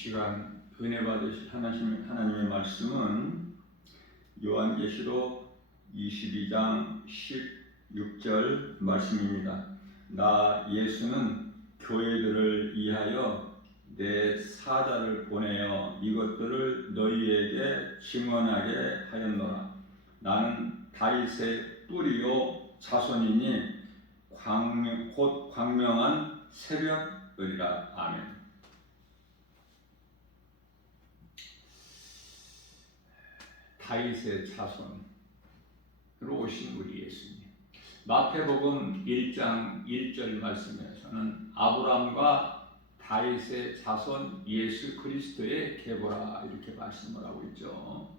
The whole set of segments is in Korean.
시간 은혜 받으실 하나님의 말씀은 요한계시록 22장 16절 말씀입니다. 나 예수는 교회들을 위하여 내 사자를 보내어 이것들을 너희에게 증언하게 하였노라. 나는 다윗의 뿌리요 자손이니 곧 광명한 새벽이리라. 아멘. 다윗의 자손으로 오신 우리 예수님. 마태복음 1장 1절 말씀에서는 아브라함과 다윗의 자손 예수 그리스도의 계보라 이렇게 말씀을 하고 있죠.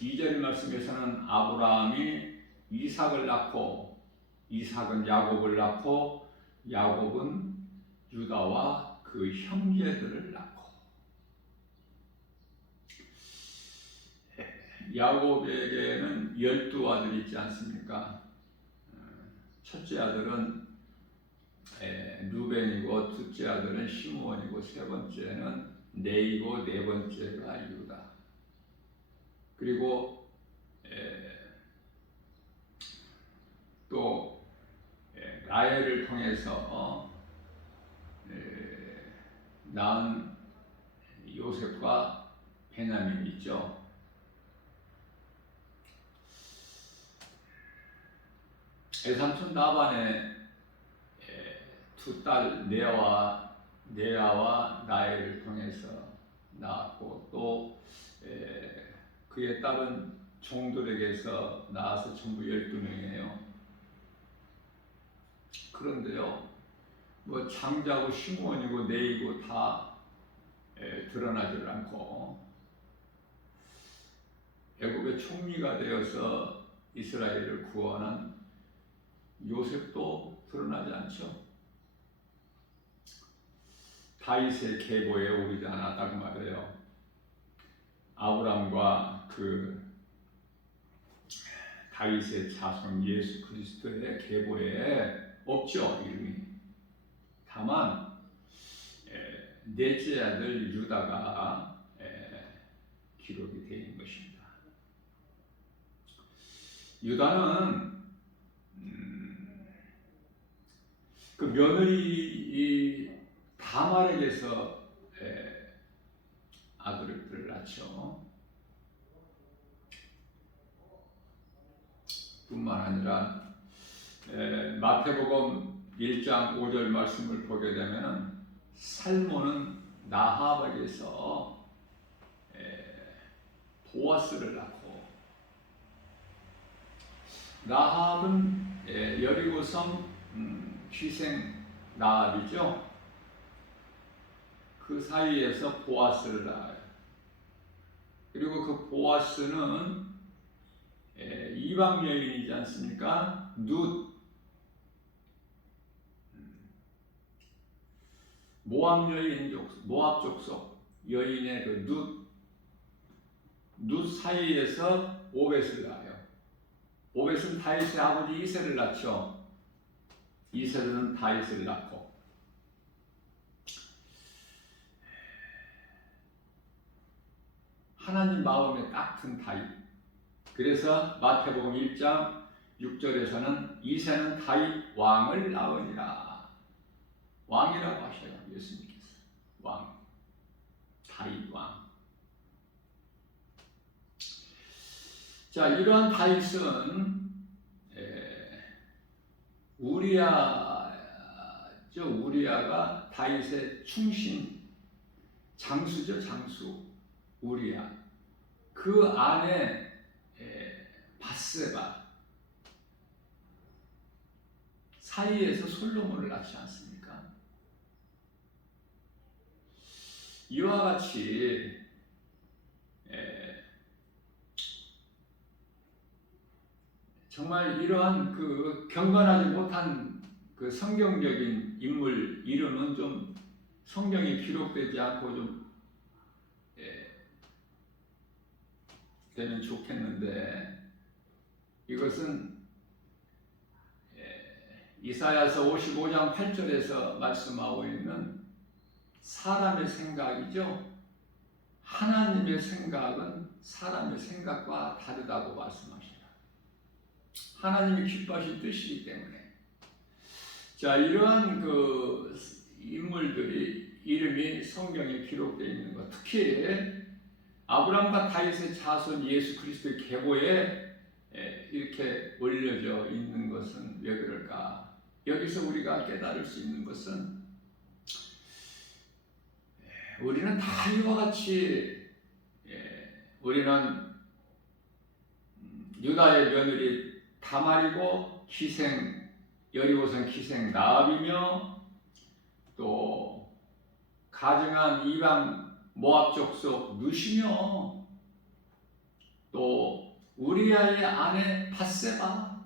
2절 말씀에서는 아브라함이 이삭을 낳고 이삭은 야곱을 낳고 야곱은 유다와 그 형제들을 낳고 야곱에게는 12아들이 있지 않습니까? 첫째 아들은 루벤이고 둘째 아들은 시므온이고 세 번째는 레이고 네 번째가 유다. 그리고 또 라헬을 통해서 낳은 요셉과 베냐민이 있죠. 외삼촌 라반의 두 딸 레아와 라헬을 통해서 낳았고 또 그의 딸은 종들에게서 낳아서 전부 12명이에요. 그런데요, 뭐 장자고 시므온이고 레이고 다 드러나질 않고 애굽의 총리가 되어서 이스라엘을 구원한 요셉도 드러나지 않죠. 다윗의 계보에 오르지 않았다고 말해요. 아브라함과 그 다윗의 자손 예수 그리스도의 계보에 없죠, 이름이. 다만 넷째 아들 유다가 기록이 되어 있는 것입니다. 유다는 그 며느리 다말에게서 아들을 낳죠. 뿐만 아니라 마태복음 1장 5절 말씀을 보게 되면 살몬은 나합에게서 보아스를 낳고 나합은 여리고성 귀생 나합이죠. 그 사이에서 보아스를 낳아요. 그리고 그 보아스는 이방 여인이지 않습니까? 모압 족속 여인의 그 룻 사이에서 오벳을 낳아요. 오벳은 다윗의 아버지 이새를 낳죠. 이새는 다윗을 낳고 하나님 마음에 딱 든 다윗. 그래서 마태복음 1장 6절에서는 이새는 다윗 왕을 낳으니라. 왕이라고 하셔요, 예수님께서. 왕, 다윗 왕. 자, 이러한 다윗은 우리아가 다윗의 충신 장수죠, 장수. 우리아. 그 안에 밧세바 사이에서 솔로몬을 낳지 않습니까? 이와 같이 정말 이러한 그 경건하지 못한 그 성경적인 인물 이름은 좀 성경에 기록되지 않고 좀 되면 좋겠는데, 이것은 이사야서 55장 8절에서 말씀하고 있는 사람의 생각이죠. 하나님의 생각은 사람의 생각과 다르다고 말씀하시다. 하나님이 기뻐하실 뜻이기 때문에. 자, 이러한 그 인물들이 이름이 성경에 기록되어 있는 것, 특히 아브라함과 다윗의 자손 예수 그리스도의 계보에 이렇게 올려져 있는 것은 왜 그럴까? 여기서 우리가 깨달을 수 있는 것은 우리는 다 이와 같이 우리는 유다의 며느리 다말이고 여리고성 기생 라합이며 또 가증한 이방 모압 족속 루시며 또 우리아의 아내 밧세바,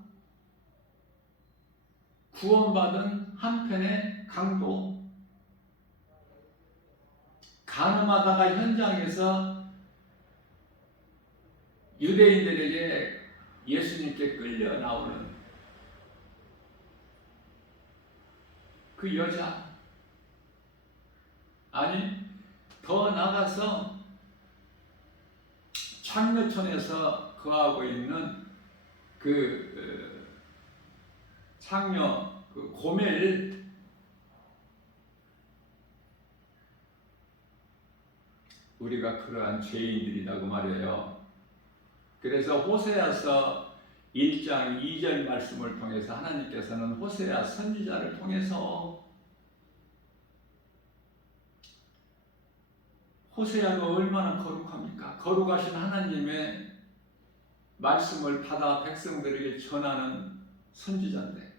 구원받은 한편의 강도, 간음하다가 현장에서 유대인들에게 예수님께 끌려 나오는 그 여자, 아니 더 나가서 창녀촌에서 거하고 있는 그 창녀 그 고멜, 우리가 그러한 죄인들이라고 말해요. 그래서 호세아서 1장 2절 말씀을 통해서 하나님께서는 호세아 선지자를 통해서 호세아가 얼마나 거룩합니까? 거룩하신 하나님의 말씀을 받아 백성들에게 전하는 선지자인데,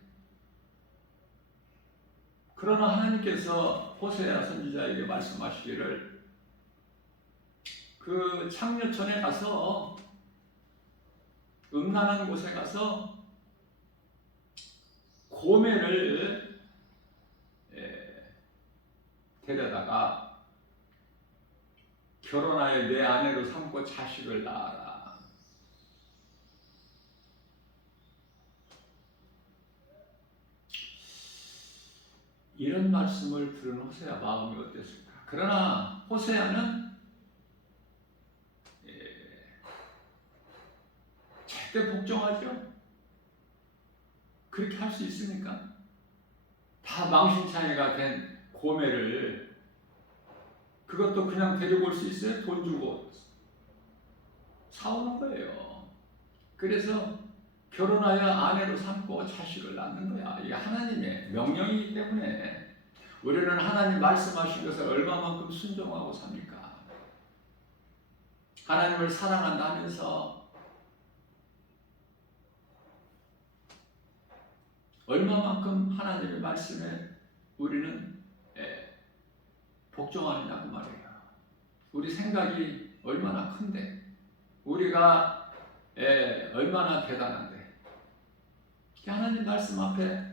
그러나 하나님께서 호세아 선지자에게 말씀하시기를 그 창녀촌에 가서 음란한 곳에 가서 고멜을 데려다가 결혼하여 내 아내로 삼고 자식을 낳아라. 이런 말씀을 들은 호세아 마음이 어땠을까? 그러나 호세아는 절대 복종하죠. 그렇게 할 수 있습니까? 다 망신창이가 된 고멜을 그것도 그냥 데리고 올 수 있어요? 돈 주고 사오는 거예요. 그래서 결혼하여 아내로 삼고 자식을 낳는 거야. 이게 하나님의 명령이기 때문에 우리는 하나님 말씀하신 것을 얼마만큼 순종하고 삽니까? 하나님을 사랑한다면서 얼마만큼 하나님의 말씀에 우리는 복종하느냐 그 말이에요. 우리 생각이 얼마나 큰데, 우리가 얼마나 대단한데, 하나님 말씀 앞에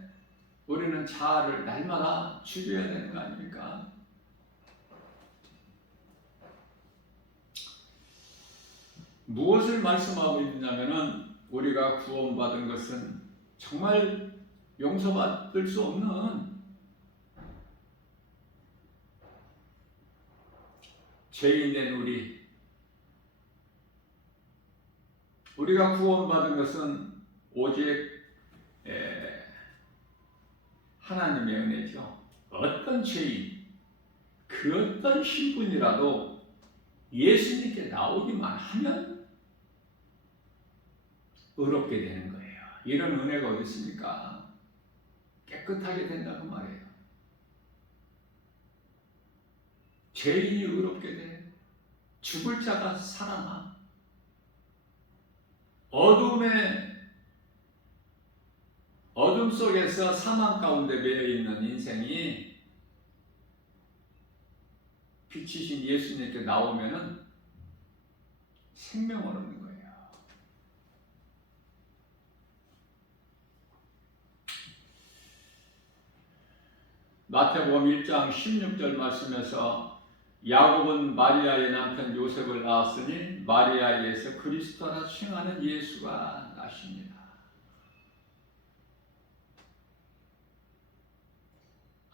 우리는 자아를 날마다 죽여야 되는 거 아닙니까? 무엇을 말씀하고 있냐면은 우리가 구원받은 것은 정말 용서받을 수 없는 죄인된 우리가 구원받은 것은 오직 하나님의 은혜죠. 어떤 죄인, 그 어떤 신분이라도 예수님께 나오기만 하면 의롭게 되는 거예요. 이런 은혜가 어디 있습니까? 깨끗하게 된다고 말해요. 죄인이 의롭게 돼. 죽을 자가 살아나. 어둠 속에서 사망 가운데 매여 있는 인생이 빛이신 예수님께 나오면은 생명을 얻는 거예요. 마태복음 1장 16절 말씀에서 야곱은 마리아의 남편 요셉을 낳았으니 마리아에서 그리스도라 칭하는 예수가 나십니다.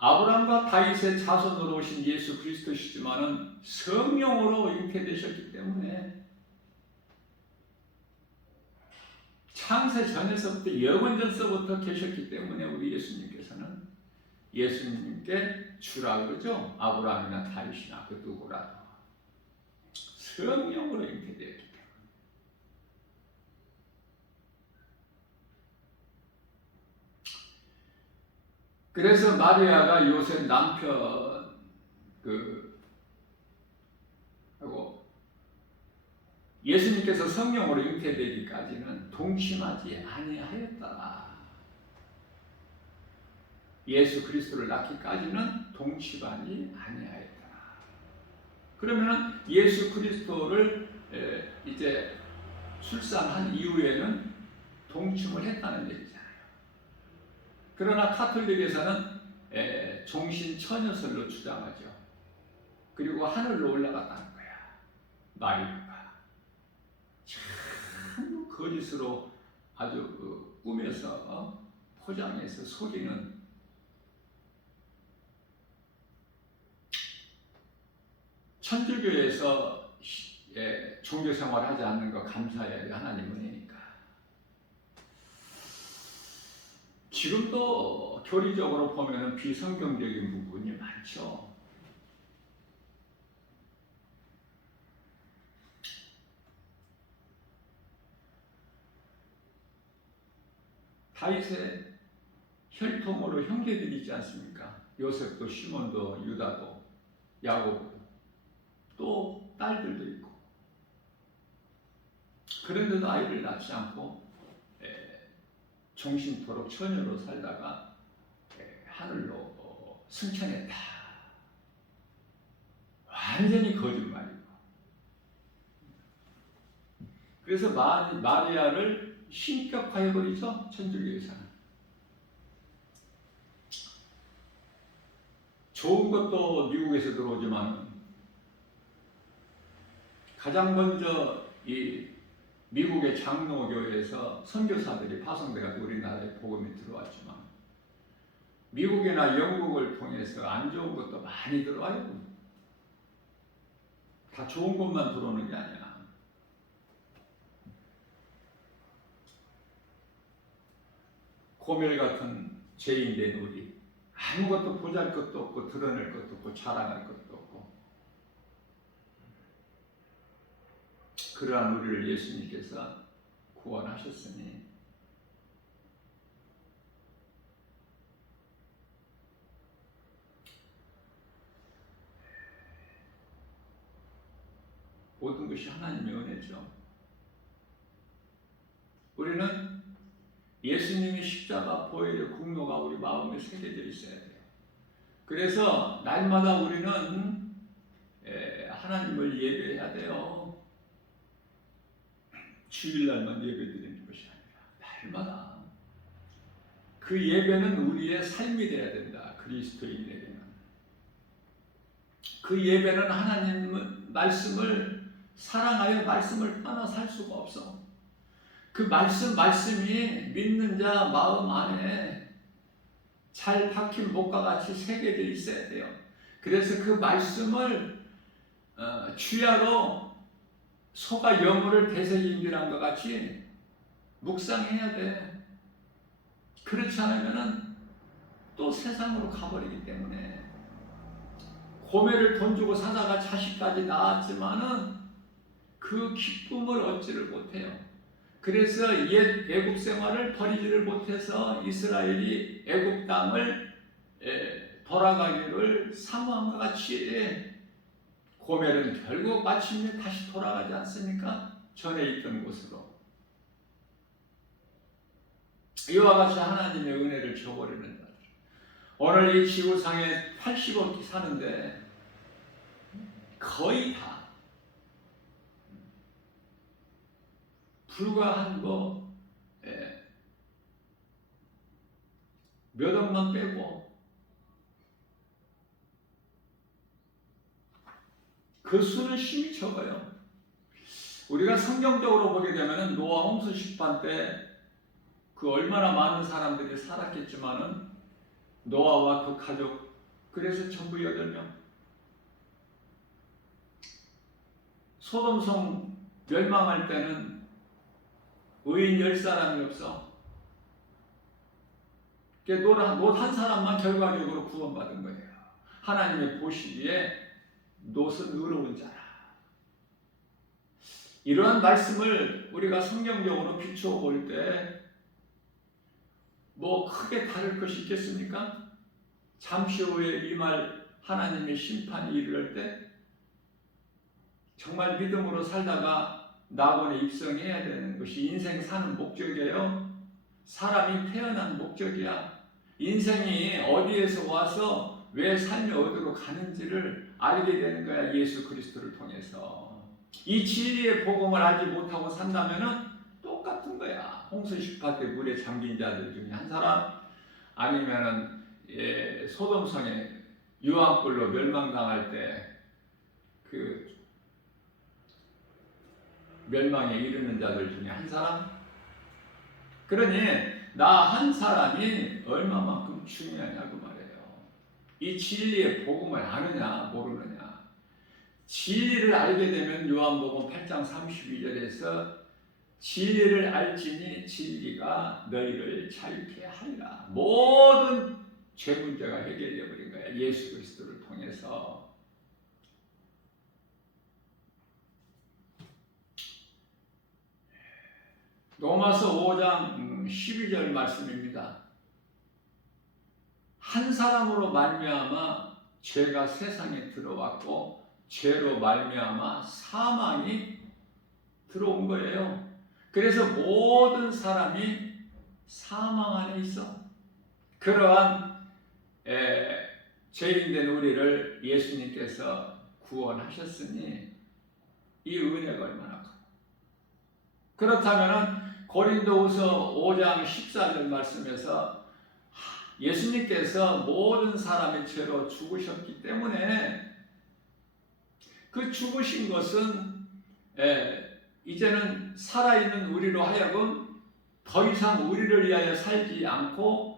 아브라함과 다윗의 자손으로 오신 예수 그리스도시지만은 성령으로 잉태되셨기 때문에 창세 전에서부터 영원전서부터 계셨기 때문에 우리 예수님께서는 예수님께 주라 그러죠. 아브라함이나 다윗이나 그 누구라도 성령으로 잉태되었기 때문에. 그래서 마리아가 요셉 남편 하고 예수님께서 성령으로 잉태되기까지는 동침하지 아니하였더라. 예수 그리스도를 낳기까지는 동침하지 아니하였더라. 그러면은 예수 그리스도를 이제 출산한 이후에는 동침을 했다는 얘기잖아요. 그러나 카톨릭에서는 종신 처녀설로 주장하죠. 그리고 하늘로 올라갔다는 거야. 마리아가 참 거짓으로 아주 꾸며서 포장해서 속이는 천주교에서 종교생활 하지 않는 거 감사해야 돼. 하나님 은혜니까. 지금도 교리적으로 보면 비성경적인 부분이 많죠. 다윗의 혈통으로 형제들이 있지 않습니까? 요셉도 시몬도 유다도 야고보도 또 딸들도 있고, 그런데도 아이를 낳지 않고 종신토록 처녀로 살다가 하늘로 승천했다. 완전히 거짓말이고. 그래서 마리아를 신격화해버리죠. 천주교에서는. 좋은 것도 미국에서 들어오지만 가장 먼저 이 미국의 장로교회에서 선교사들이 파송돼서 우리나라에 복음이 들어왔지만 미국이나 영국을 통해서 안 좋은 것도 많이 들어와요. 다 좋은 것만 들어오는 게 아니야. 고멜 같은 죄인된 우리, 아무것도 보잘것도 없고 드러낼 것도 없고 자랑할 것도 없고, 그러한 우리를 예수님께서 구원하셨으니 모든 것이 하나님의 은혜죠. 우리는 예수님의 십자가 보혈의 공로가 우리 마음에 새겨져 있어야 돼요. 그래서 날마다 우리는 하나님을 예배해야 돼요. 주일날만 예배드리는 것이 아니라 날마다. 그 예배는 우리의 삶이 되어야 된다. 그리스도인에게는. 그 예배는 하나님 말씀을 사랑하여 말씀을 떠나 살 수가 없어. 그 말씀이 믿는 자 마음 안에 잘 박힌 목과 같이 새겨져 있어야 돼요. 그래서 그 말씀을 주야로 소가 여물을 대세인들한 것 같이 묵상해야 돼. 그렇지 않으면 또 세상으로 가버리기 때문에. 고매를 돈 주고 사다가 자식까지 낳았지만은 그 기쁨을 얻지를 못해요. 그래서 옛 애굽 생활을 버리지를 못해서 이스라엘이 애굽 땅을 돌아가기를 사모한 것 같이 고멜은 결국 마침내 다시 돌아가지 않습니까? 전에 있던 곳으로. 이와 같이 하나님의 은혜를 저버리는 자들. 오늘 이 지구상에 80억이 사는데 거의 다 불과 한 몇 억만 빼고 그 수는 심히 적어요. 우리가 성경적으로 보게 되면 노아 홍수 심판 때 그 얼마나 많은 사람들이 살았겠지만은 노아와 그 가족 그래서 전부 8명. 소돔성 멸망할 때는 의인 10사람이 없어. 롯 한 사람만 결과적으로 구원받은 거예요. 하나님의 보시기에 롯은 의로운 자라. 이러한 말씀을 우리가 성경적으로 비추어 볼 때 뭐 크게 다를 것이 있겠습니까? 잠시 후에 이 말 하나님의 심판이 이르를 때 정말 믿음으로 살다가 낙원에 입성해야 되는 것이 인생 사는 목적이에요. 사람이 태어난 목적이야. 인생이 어디에서 와서 왜 삶이 어디로 가는지를 알게 되는 거야. 예수 그리스도를 통해서. 이 진리의 복음을 알지 못하고 산다면은 똑같은 거야. 홍수 시파 때 물에 잠긴 자들 중에 한 사람, 아니면은 소돔성에 유황불로 멸망당할 때 그 멸망에 이르는 자들 중에 한 사람. 그러니 나 한 사람이 얼마만큼 중요하냐고 말해요. 이 진리의 복음을 아느냐 모르느냐. 진리를 알게 되면 요한복음 8장 32절에서 진리를 알지니 진리가 너희를 자유케 하리라. 모든 죄 문제가 해결되어 버린 거야. 예수 그리스도를 통해서. 로마서 5장 12절 말씀입니다. 한 사람으로 말미암아 죄가 세상에 들어왔고 죄로 말미암아 사망이 들어온 거예요. 그래서 모든 사람이 사망 안에 있어. 그러한 죄인된 우리를 예수님께서 구원하셨으니 이 은혜가 얼마나 커. 그렇다면 고린도후서 5장 14절 말씀에서 예수님께서 모든 사람의 죄로 죽으셨기 때문에 그 죽으신 것은 이제는 살아있는 우리로 하여금 더 이상 우리를 위하여 살지 않고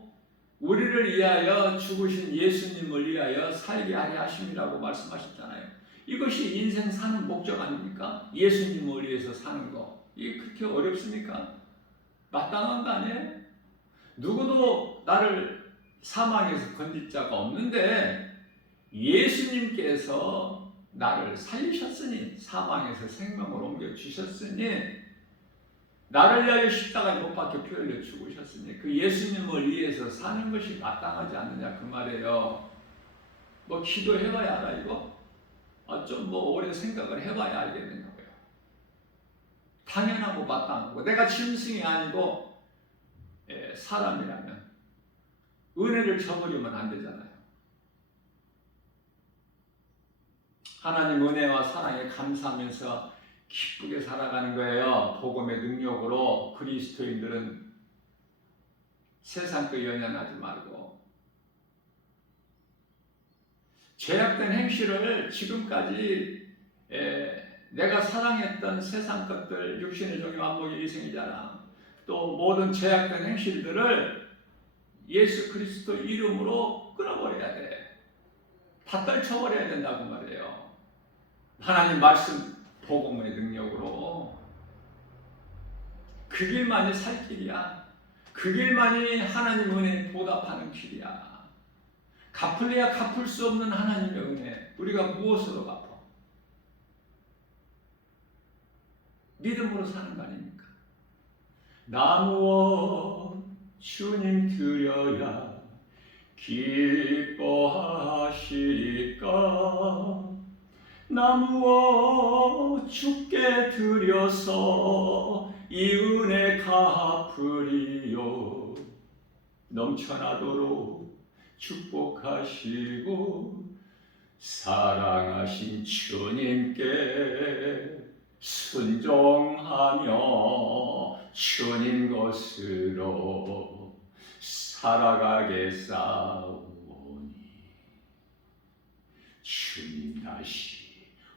우리를 위하여 죽으신 예수님을 위하여 살게 하려 하심이라고 말씀하셨잖아요. 이것이 인생 사는 목적 아닙니까? 예수님을 위해서 사는 거. 이게 그렇게 어렵습니까? 마땅한 거 아니에요? 누구도 나를 사망에서 건질 자가 없는데 예수님께서 나를 살리셨으니, 사망에서 생명으로 옮겨주셨으니, 나를 위하여 십자가에 못 박혀 피 흘려 죽으셨으니 그 예수님을 위해서 사는 것이 마땅하지 않느냐 그 말이에요. 뭐 기도해봐야 알아 이거? 좀 뭐 오래 생각을 해봐야 알겠느냐고요. 당연하고 마땅하고, 내가 짐승이 아니고 사람이라면 은혜를 저버리면 안 되잖아요. 하나님 은혜와 사랑에 감사하면서 기쁘게 살아가는 거예요. 복음의 능력으로. 그리스도인들은 세상 그 연연하지 말고 죄악된 행실을 지금까지 내가 사랑했던 세상 것들, 육신의 종이 완복의 이생이잖아. 또 모든 죄악된 행실들을 예수 그리스도 이름으로 끊어버려야 돼. 다 떨쳐버려야 된다고 말이에요. 하나님 말씀 복음의 능력으로. 그 길만이 살 길이야. 그 길만이 하나님 은혜에 보답하는 길이야. 갚을래야 갚을 수 없는 하나님의 은혜, 우리가 무엇으로 갚아? 믿음으로 사는 거 아닙니까? 나 무엇 주님 드려야 기뻐하시리까? 나 무엇 주께 드려서 이 은혜 갚으리요? 넘쳐나도록 축복하시고 사랑하신 주님께 순종하며 주님 것으로 살아가겠사오니 주님 다시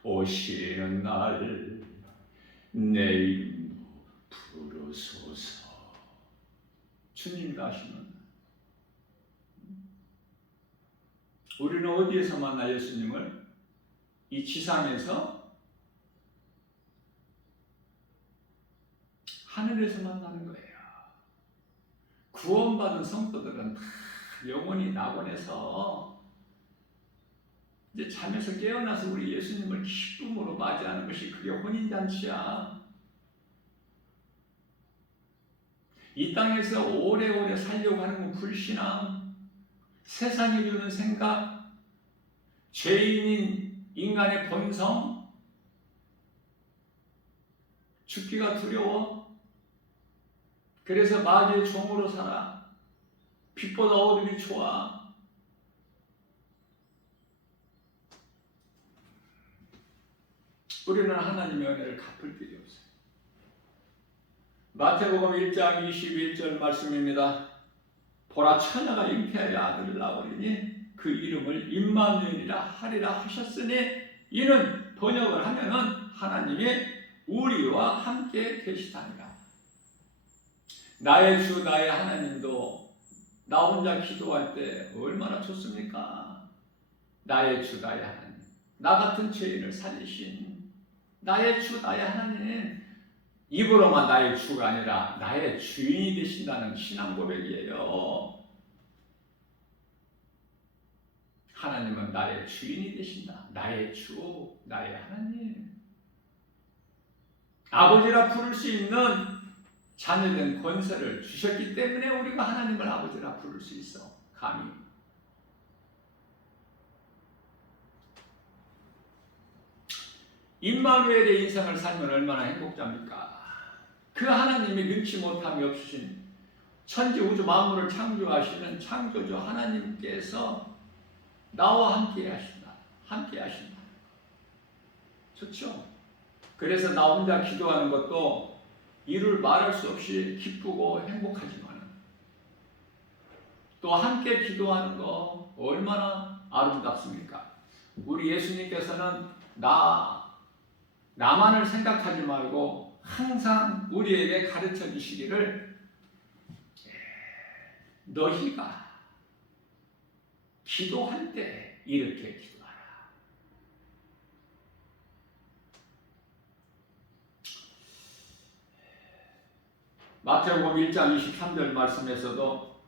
오시는 날 내 이름도 부르소서. 주님 다시는 우리는 어디에서 만나 예수님을? 이 지상에서? 하늘에서 만나는 거예요. 구원받은 성도들은 다 영원히 낙원에서 이제 잠에서 깨어나서 우리 예수님을 기쁨으로 맞이하는 것이 그게 혼인잔치야. 이 땅에서 오래오래 살려고 하는 건 불신앙, 세상이 주는 생각, 죄인인 인간의 본성, 죽기가 두려워. 그래서 마귀의 종으로 살아. 빛보다 어둠이 좋아. 우리는 하나님의 은혜를 갚을 길이 없어요. 마태복음 1장 21절 말씀입니다. 보라, 처녀가 잉태하여 아들을 낳으리니 그 이름을 임마누엘이라 하리라 하셨으니, 이는 번역을 하면은 하나님이 우리와 함께 계시다니라. 나의 주 나의 하나님도 나 혼자 기도할 때 얼마나 좋습니까? 나의 주 나의 하나님, 나 같은 죄인을 살리신 나의 주 나의 하나님, 입으로만 나의 주가 아니라 나의 주인이 되신다는 신앙 고백이에요. 하나님은 나의 주인이 되신다. 나의 주, 나의 하나님. 아버지라 부를 수 있는 자녀된 권세를 주셨기 때문에 우리가 하나님을 아버지라 부를 수 있어. 감히. 임마누엘의 인생을 살면 얼마나 행복자입니까? 그 하나님이 능치 못함이 없으신 천지 우주 만물을 창조하시는 창조주 하나님께서 나와 함께 하신다. 함께 하신다. 좋죠? 그래서 나 혼자 기도하는 것도 이를 말할 수 없이 기쁘고 행복하지만, 또 함께 기도하는 거 얼마나 아름답습니까? 우리 예수님께서는 나만을 생각하지 말고 항상 우리에게 가르쳐 주시기를, 너희가 기도할 때 이렇게 기도하라. 마태복음 1장 23절 말씀에서도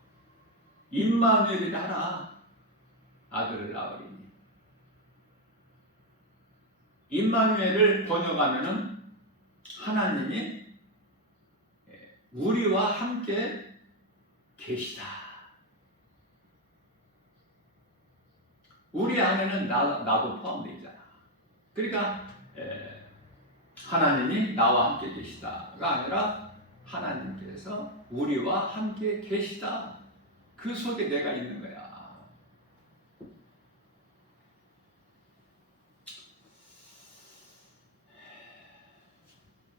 임마누엘이라 하라, 아들을 낳으리니. 임마누엘을 번역하면은 하나님이 우리와 함께 계시다. 우리 안에는 나도 포함되어 있잖아. 그러니까 하나님이 나와 함께 계시다가 아니라 하나님께서 우리와 함께 계시다. 그 속에 내가 있는 거야.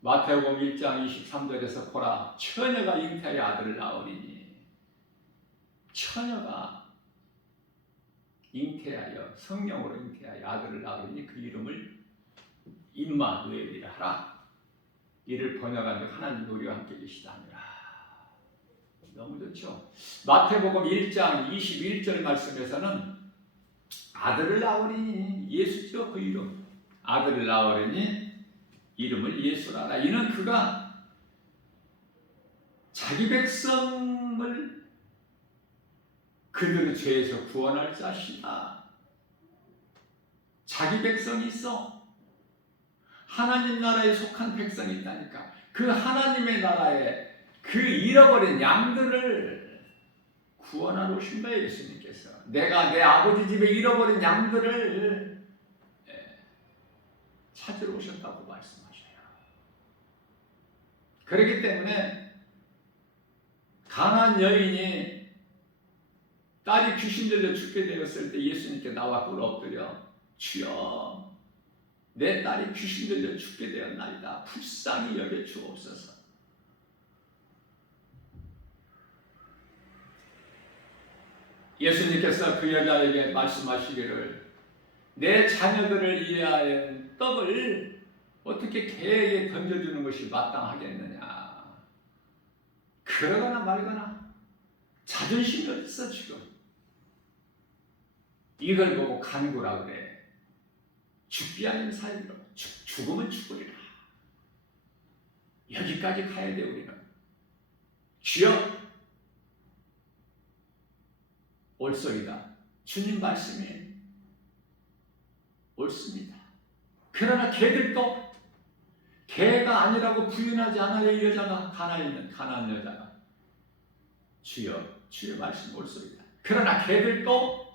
마태복음 1장 23절에서 보라, 처녀가 잉태하여 아들을 낳으리니. 처녀가 잉태하여, 성령으로 잉태하여 아들을 낳으리니 그 이름을 임마누엘이라 하라. 이를 번역한 하나님 우리와 함께 계시다니라. 너무 좋죠? 마태복음 1장 21절 말씀에서는 아들을 낳으리니, 예수죠, 그 이름. 아들을 낳으리니 이름을 예수라라. 이는 그가 자기 백성을 그들의 죄에서 구원할 자시다. 자기 백성이 있어. 하나님 나라에 속한 백성이 있다니까. 그 하나님의 나라에 그 잃어버린 양들을 구원하러 오신 거예요, 예수님께서. 내가 내 아버지 집에 잃어버린 양들을 찾으러 오셨다고 말씀하셔요. 그렇기 때문에 가나안 여인이 딸이 귀신 들려 죽게 되었을 때 예수님께 나와 꿇어 엎드려, 주여, 내 딸이 귀신 들려 죽게 되었나이다. 불쌍히 여겨 주옵소서. 예수님께서 그 여자에게 말씀하시기를, 내 자녀들을 위하여 떡을 어떻게 개에게 던져주는 것이 마땅하겠느냐. 그러거나 말거나 자존심이 어딨어 지금. 이걸 보고 간구라 그래. 죽기 아니면 살리라. 죽으면 죽으리라. 여기까지 가야 돼 우리는. 주여 옳소이다. 주님 말씀이 옳습니다. 그러나 개들도 개가 아니라고 부인하지 않아요. 이 여자가 가나안 여자가. 주여 주의 말씀 옳소이다. 그러나 개들도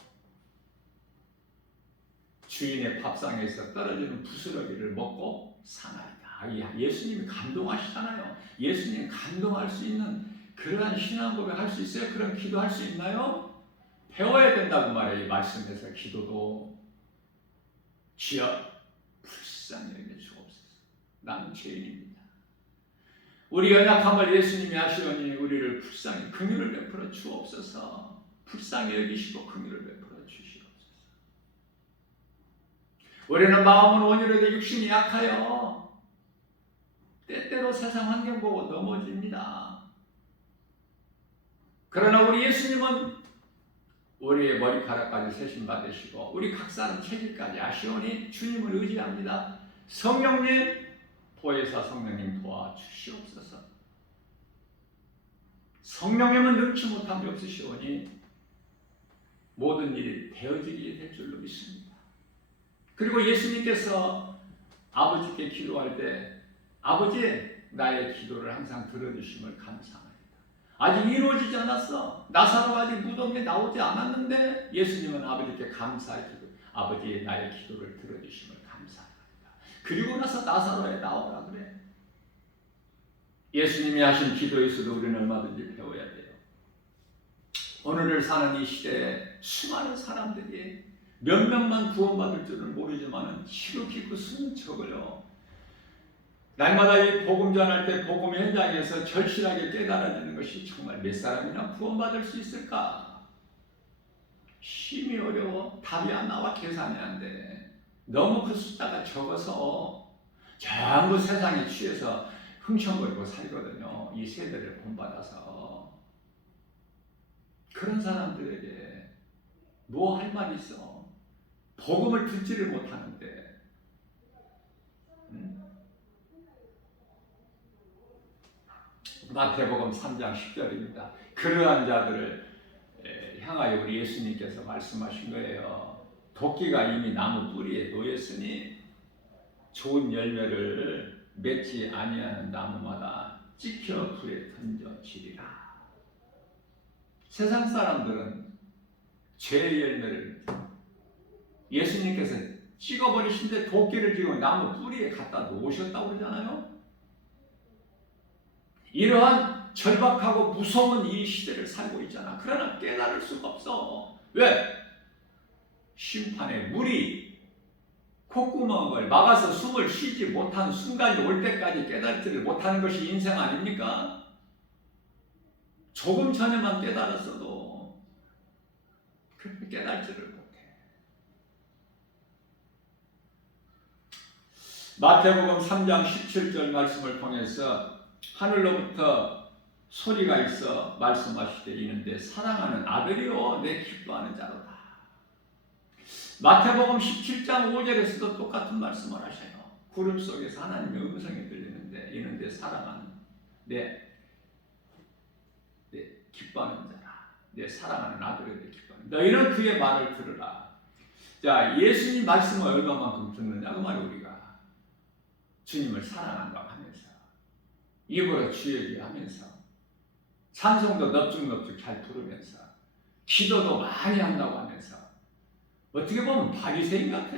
주인의 밥상에서 떨어지는 부스러기를 먹고 사나이다. 예수님이 감동하시잖아요. 예수님 감동할 수 있는 그러한 신앙 고백할 수 있어요? 그런 기도할 수 있나요? 배워야 된다고 말해요. 이 말씀에서 기도도. 주여 불쌍히 여겨 주옵소서. 나는 죄인입니다. 우리 연약함을 예수님이 아시오니 우리를 불쌍히 긍휼을 베풀어 주옵소서. 불쌍히 여기시고 긍휼을 베풀어 주시옵소서. 우리는 마음은 온유로도 육신이 약하여 때때로 세상 환경 보고 넘어집니다. 그러나 우리 예수님은 우리의 머리카락까지 세심 받으시고 우리 각 사람 체질까지 아시오니 주님을 의지합니다. 성령님, 보혜사 성령님 도와주시옵소서. 성령님은 능치 못함이 없으시오니 모든 일이 되어지게 될 줄로 믿습니다. 그리고 예수님께서 아버지께 기도할 때 아버지 나의 기도를 항상 들어주심을 감사합니다. 아직 이루어지지 않았어. 나사로가 아직 무덤에 나오지 않았는데 예수님은 아버지께 감사의 기도, 아버지 나의 기도를 들어주심을 감사합니다. 그리고 나서 나사로에 나오라 그래. 예수님이 하신 기도에서도 우리는 얼마든지 배워야 돼요. 오늘을 사는 이 시대에 수많은 사람들이 몇 명만 구원받을 줄은 모르지만 지극히 그 수는 적어요. 날마다 이 복음 전할 때 복음 현장에서 절실하게 깨달아지는 것이 정말 몇 사람이나 구원받을 수 있을까? 심히 어려워. 답이 안 나와. 계산이 안 돼. 너무 그 숫자가 적어서 전부 세상에 취해서 흥청거리고 살거든요. 이 세대를 본받아서. 그런 사람들에게 뭐 할 말이 있어? 복음을 듣지를 못하는데. 마태복음 3장 10절입니다. 그러한 자들을 향하여 우리 예수님께서 말씀하신 거예요. 도끼가 이미 나무 뿌리에 놓였으니 좋은 열매를 맺지 아니하는 나무마다 찍혀 불에 던져지리라. 세상 사람들은 죄의 열매를 예수님께서 찍어버리신데 도끼를 지금 나무 뿌리에 갖다 놓으셨다고 그러잖아요. 이러한 절박하고 무서운 이 시대를 살고 있잖아. 그러나 깨달을 수가 없어. 왜? 심판의 물이 콧구멍을 막아서 숨을 쉬지 못한 순간이 올 때까지 깨닫지를 못하는 것이 인생 아닙니까? 조금 전에만 깨달았어도 그렇게 깨닫지를 못해. 마태복음 3장 17절 말씀을 통해서 하늘로부터 소리가 있어 말씀하시되 이는데 사랑하는 아들이요 내 기뻐하는 자로다. 마태복음 17장 5절에서도 똑같은 말씀을 하셔요. 구름 속에서 하나님의 음성이 들리는데 이는데 사랑하는 내 기뻐하는 자라. 내 사랑하는 아들이 내 기뻐하는 너희는 그의 말을 들으라. 자, 예수님 말씀을 얼마만큼 듣느냐 그 말이 우리가 주님을 사랑한다고 하면서 입으로 주 얘기하면서 찬송도 넙죽넙죽 잘 부르면서 기도도 많이 한다고 하면서 어떻게 보면 바리새인 같아.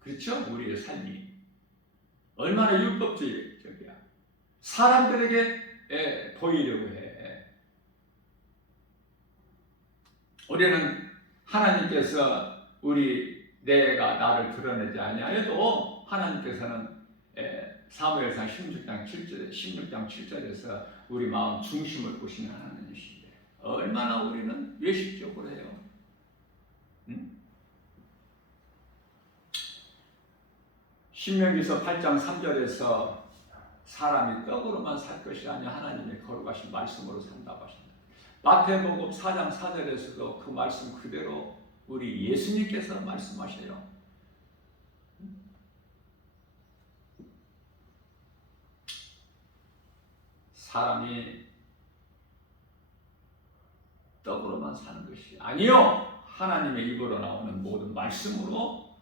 그렇죠? 우리의 삶이 얼마나 율법주의적이야. 사람들에게 보이려고 해. 우리는 하나님께서 내가 나를 드러내지 아니하여도 하나님께서는 사무엘상 16장 7절에서 우리 마음 중심을 보시는 하나님이신데 얼마나 우리는 외식적으로 해요. 신명기서 8장 3절에서 사람이 떡으로만 살 것이 아니라 하나님의 거룩하신 말씀으로 산다고 하십니다. 마태복음 4장 4절에서도 그 말씀 그대로 우리 예수님께서 말씀하셔요. 사람이 떡으로만 사는 것이 아니요, 하나님의 입으로 나오는 모든 말씀으로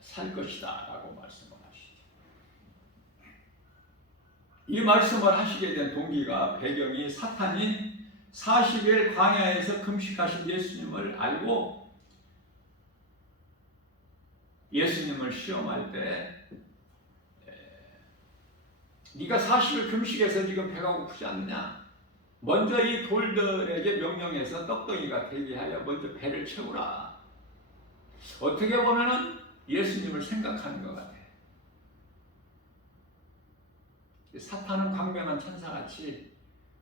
살 것이다 라고 말씀을 하시죠. 이 말씀을 하시게 된 동기가, 배경이 사탄이 40일 광야에서 금식하신 예수님을 알고 예수님을 시험할 때, 네가 40일 금식해서 지금 배가 고프지 않느냐? 먼저 이 돌들에게 명령해서 떡덩이가 되게 하여 먼저 배를 채우라. 어떻게 보면은 예수님을 생각하는 것 같아. 사탄은 광명한 천사같이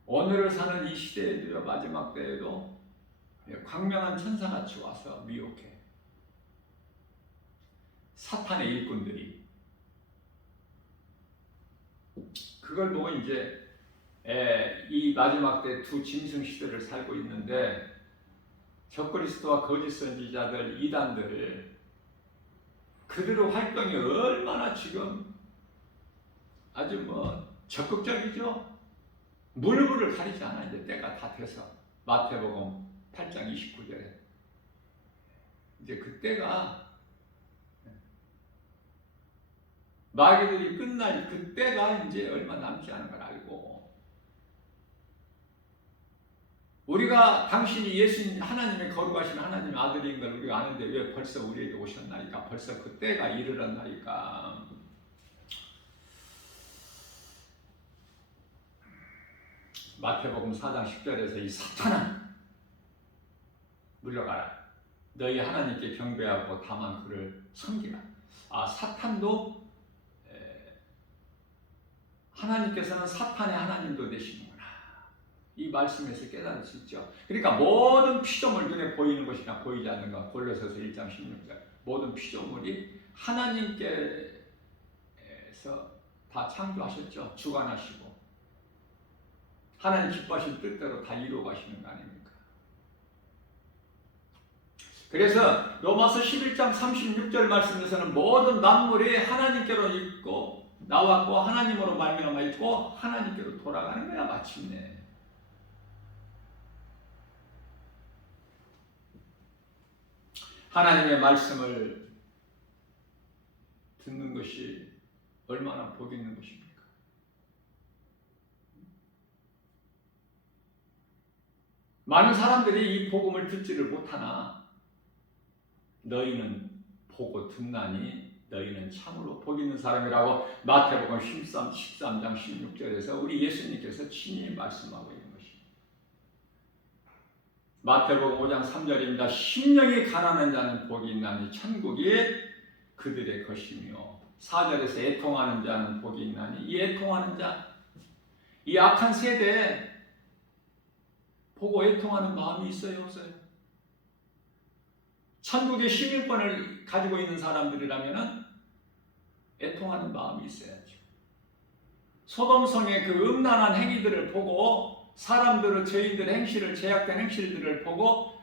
오늘을 사는 이 시대에도, 마지막 때에도 광명한 천사같이 와서 미혹해. 사탄의 일꾼들이 그걸 보고 이제 이 마지막 때 두 짐승 시대를 살고 있는데, 적그리스도와 거짓 선지자들, 이단들, 그들의 활동이 얼마나 지금 아주 적극적이죠. 물불을 가리지 않아. 이제 때가 다 돼서 마태복음 8장 29절에 이제 그때가, 마귀들이 끝날 그때가 이제 얼마 남지 않은 걸 알고, 우리가 당신이 예수님, 하나님의 거룩하신 하나님의 아들인 걸 우리가 아는데 왜 벌써 우리에게 오셨나이까? 벌써 그때가 이르렀나이까? 마태복음 4장 10절에서 이 사탄아 물러가라. 너희 하나님께 경배하고 다만 그를 섬기라. 사탄도 하나님께서는 사탄의 하나님도 되시는구나. 이 말씀에서 깨달을 수 있죠. 그러니까 모든 피조물, 눈에 보이는 것이나 보이지 않는 것, 골로새서 1장 16절, 모든 피조물이 하나님께서 다 창조하셨죠. 주관하시고 하나님 기뻐하신 뜻대로 다 이루어 가시는 거 아닙니까? 그래서 로마서 11장 36절 말씀에서는 모든 만물이 하나님께로 있고 나왔고 하나님으로 말미암아 있고 하나님께로 돌아가는 거야. 마침내 하나님의 말씀을 듣는 것이 얼마나 복 있는 것입니까? 많은 사람들이 이 복음을 듣지를 못하나 너희는 보고 듣나니 너희는 참으로 복 있는 사람이라고 마태복음 13장 16절에서 우리 예수님께서 친히 말씀하고 있는 것입니다. 마태복음 5장 3절입니다. 심령이 가난한 자는 복이 있나니 천국이 그들의 것이며, 4절에서 애통하는 자는 복이 있나니, 이 애통하는 자, 이 악한 세대에 보고 애통하는 마음이 있어요, 없어요? 천국의 시민권을 가지고 있는 사람들이라면 애통하는 마음이 있어야죠. 소돔성의 그 음란한 행위들을 보고, 사람들의 죄인들의 행실을, 제약된 행실들을 보고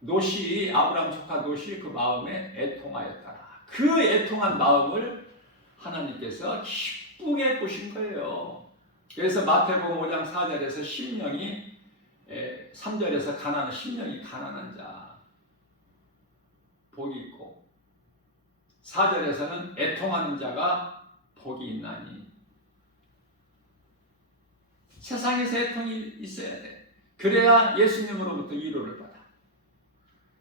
롯이, 아브라함 조카 롯이 그 마음에 애통하였더라. 그 애통한 마음을 하나님께서 기쁘게 보신 거예요. 그래서 마태복음 5장 4절에서 심령이, 3절에서 가난한, 심령이 가난한 자 복이 있고, 4절에서는 애통하는 자가 복이 있나니, 세상에서 애통이 있어야 돼. 그래야 예수님으로부터 위로를 받아.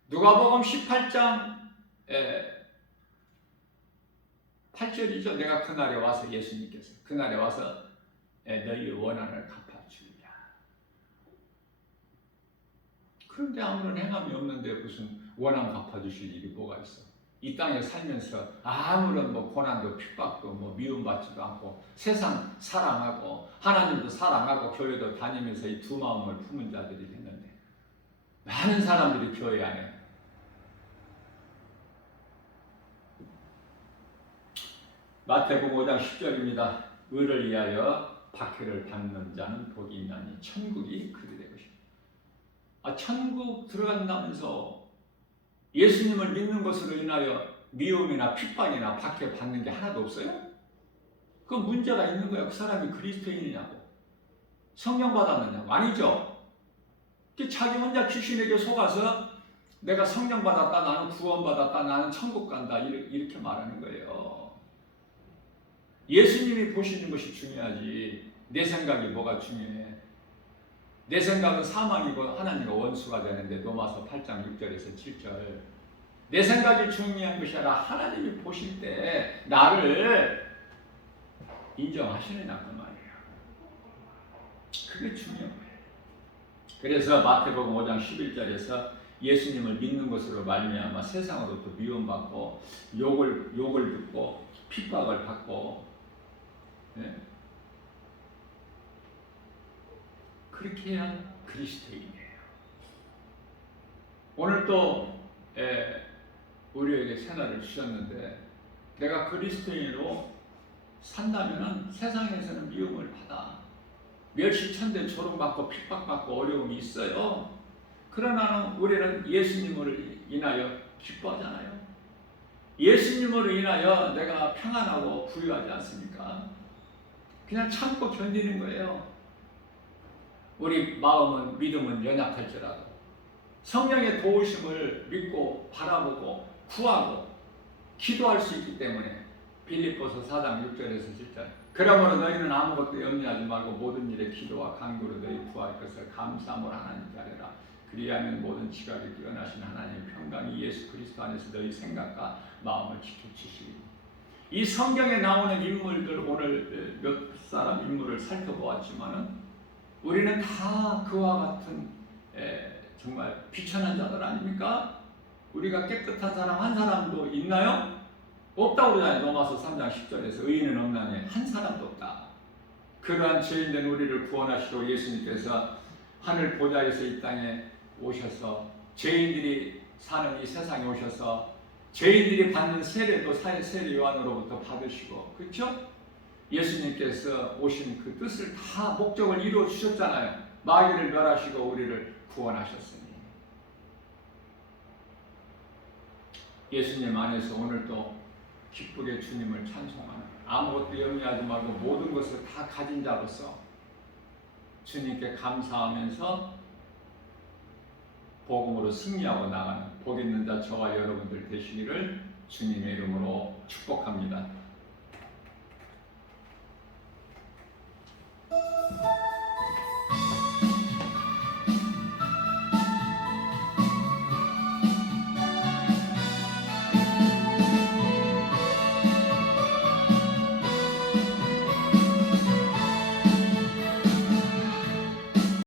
누가복음 18장 8절이죠. 내가 그날에 와서, 예수님께서 그날에 와서 너희의 원한을 갚아주리라. 그런데 아무런 행함이 없는데 무슨 원한 갚아주실 일이 뭐가 있어? 이 땅에 살면서 아무런 고난도 핍박도 미움받지도 않고 세상 사랑하고 하나님도 사랑하고 교회도 다니면서 이 두 마음을 품은 자들이 됐는데, 많은 사람들이 교회 안에 마태복음 5장 10절입니다. 의를 위하여 박해를 받는 자는 복이 있나니 천국이 그들의 것입니다. 천국 들어간다면서 예수님을 믿는 것으로 인하여 미움이나 핍박이나 박해받는 게 하나도 없어요? 그 문제가 있는 거야. 그 사람이 그리스도인이냐고, 성령 받았느냐고. 아니죠. 자기 혼자 귀신에게 속아서 내가 성령 받았다, 나는 구원 받았다, 나는 천국 간다, 이렇게 말하는 거예요. 예수님이 보시는 것이 중요하지 내 생각이 뭐가 중요해. 내 생각은 사망이고 하나님과 원수가 되는데 로마서 8장 6절에서 7절. 내 생각이 중요한 것이 아니라 하나님이 보실 때 나를 인정하시느냐 그 말이에요. 그게 중요한 거예요. 그래서 마태복음 5장 11절에서 예수님을 믿는 것으로 말미암아 세상으로부터 미움받고 욕을 듣고 핍박을 받고, 네? 그렇게 해야 그리스도인이에요. 오늘 또 우리에게 새날을 주셨는데 내가 그리스도인으로 산다면은 세상에서는 미움을 받아, 멸시천대 조롱받고 핍박받고 어려움이 있어요. 그러나 우리는 예수님으로 인하여 기뻐하잖아요. 예수님으로 인하여 내가 평안하고 부유하지 않습니까? 그냥 참고 견디는 거예요. 우리 마음은 믿음은 연약할지라도 성령의 도우심을 믿고 바라보고 구하고 기도할 수 있기 때문에 빌립보서 4장 6절에서 7절. 그러므로 너희는 아무것도 염려하지 말고 모든 일에 기도와 간구로 너희 구할 것을 감사함으로 하나님께 하리라. 그리하면 모든 지각에 뛰어나신 하나님의 평강이 예수 그리스도 안에서 너희 생각과 마음을 지켜주시리니. 이 성경에 나오는 인물들, 오늘 몇 사람 인물을 살펴보았지만은 우리는 다 그와 같은 정말 비천한 자들 아닙니까? 우리가 깨끗한 사람 한 사람도 있나요? 없다고 그러잖아요. 로마서 3장 10절에서 의인은 없나니 한 사람도 없다. 그러한 죄인된 우리를 구원하시러 예수님께서 하늘 보좌에서 이 땅에 오셔서 죄인들이 사는 이 세상에 오셔서 죄인들이 받는 세례도 세례 요한으로부터 받으시고, 그렇죠? 예수님께서 오신 그 뜻을 다 목적을 이루어 주셨잖아요. 마귀를 멸하시고 우리를 구원하셨으니 예수님 안에서 오늘도 기쁘게 주님을 찬송하는, 아무것도 염려하지 말고 모든 것을 다 가진 자로서 주님께 감사하면서 복음으로 승리하고 나가는 복 있는 자 저와 여러분들 되시기를 주님의 이름으로 축복합니다.